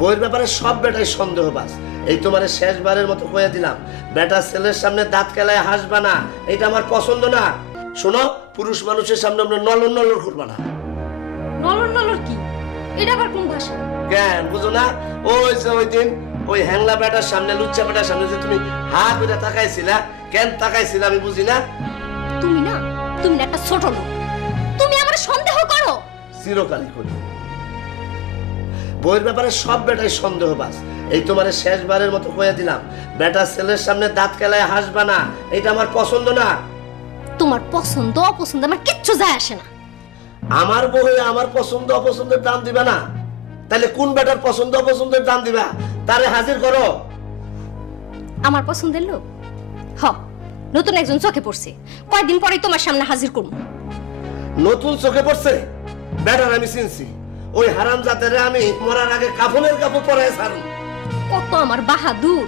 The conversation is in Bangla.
বইয়ের ব্যাপারে সব বেটাই সন্দেহবাজ। এই তোমারে শেষবারের মতো কয়ে দিলাম, বেটা ছেলের সামনে দাঁত কেলায় হাসবা না, এটা আমার পছন্দ না। শোনো, পুরুষ মানুষের সামনে আমরা নলর নলর করবা না। নলর নলর কি? এটা আবার কোন ভাষা? কেন বুঝো না? ওই যে ওই দিন ওই হ্যাংলা বেটার সামনে, লুচ্চা বেটার সামনে যে তুমি হা করে তাকাইছিলা, কেন তাকাইছিলা আমি বুঝি না। তুমি না একটা ছোট লোক, তুমি আমার সন্দেহ করো। চিরকালই করি। বইয়ের ব্যাপারে সব বেটাই সন্দেহবাজ। এই তোমারে শেষবারের মতো কয়ে দিলাম, বেটা ছেলের সামনে দাঁত কেলায় হাসবা না, এটা আমার পছন্দ না। তোমার পছন্দ অপছন্দ আমার কিচ্ছু যায় আসে না। আমার বউয়ে আমার পছন্দ অপছন্দের দাম দিবা না, তাহলে কোন বেটার পছন্দ অপছন্দের দাম দিবা? তারে হাজির করো। আমার পছন্দের লোক হ, নতুন একজন চোখে পড়ছে, কয়েকদিন পরেই তোমার সামনে হাজির করব। নতুন চোখে পড়ছে? বেটার আমি চিনছি, ওই হারাম জাতেরে আমি মরার আগে কাফনের কাপড় পরায় ছাড়ুন। কত আমার বাহাদুর,